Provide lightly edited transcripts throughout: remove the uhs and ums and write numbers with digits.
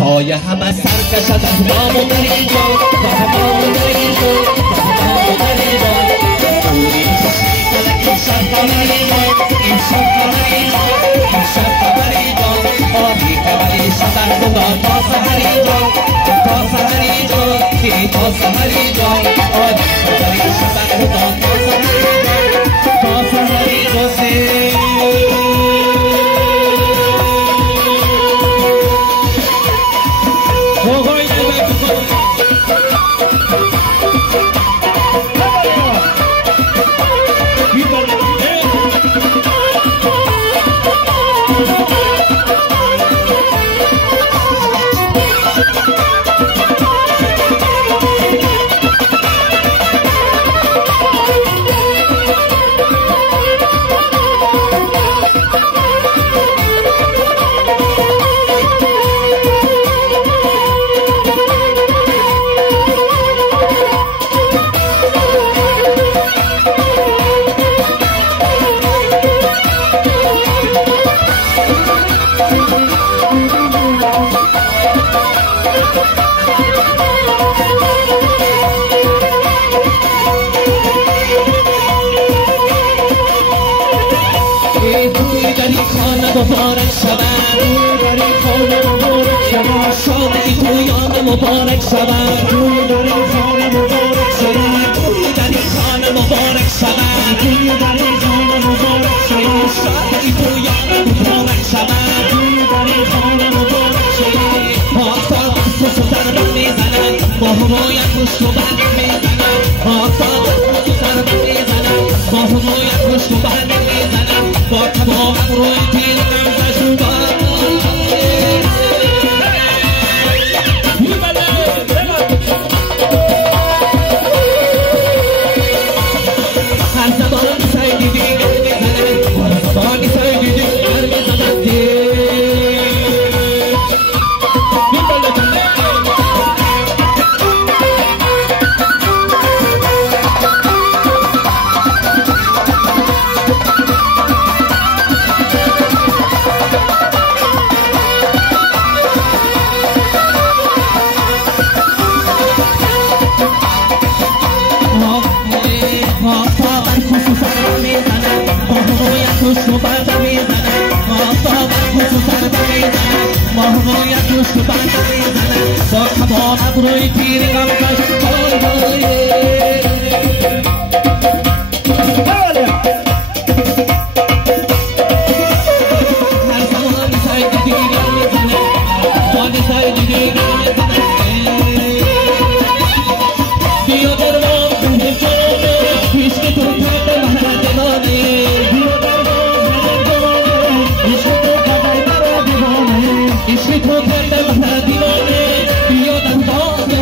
سایه همه سر کشد از نام و در اینجا نام و در اینجا نام و در اینجا دوری خوشی کنه این شب خبر اینجا این شب خبر اینجا این شب خبر اینجا آبی خبری شبر خدا تا سهر اینجا تا سهر اینجا که تا سهر اینجا آبی خبری شبر خدا تا سهر اینجا تا سهر اینجا سی مبارک شود در این خانه مبارک شود شادی تویان مبارک شود در این خانه مبارک شود در این خانه مبارک شود در این خانه مبارک شود شادی تویان مبارک شود در این خانه مبارک شود آفتاب خوش و ضربت میزند ماهروی خوش و برگ میزند آفتاب خوش و ضربت میزند ماهروی خوش و برگ میزند با تمام روی تیر روی تیر غم کش هر زمان سعی دیگر میزنه جان سعی دیگر میزنه بیا در ما بوده جانه عشق تو کرده محل دیوانه بیا در ما بوده جانه عشق تو کرده مرا دیوانه عشق تو کرده محل دیوانه بیا در ما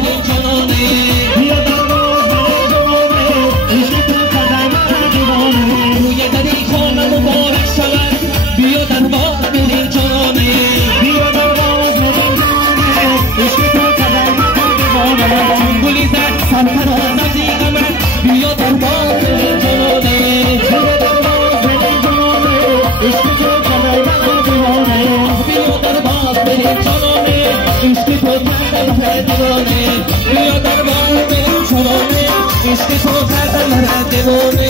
عشق تو کردم دیوانه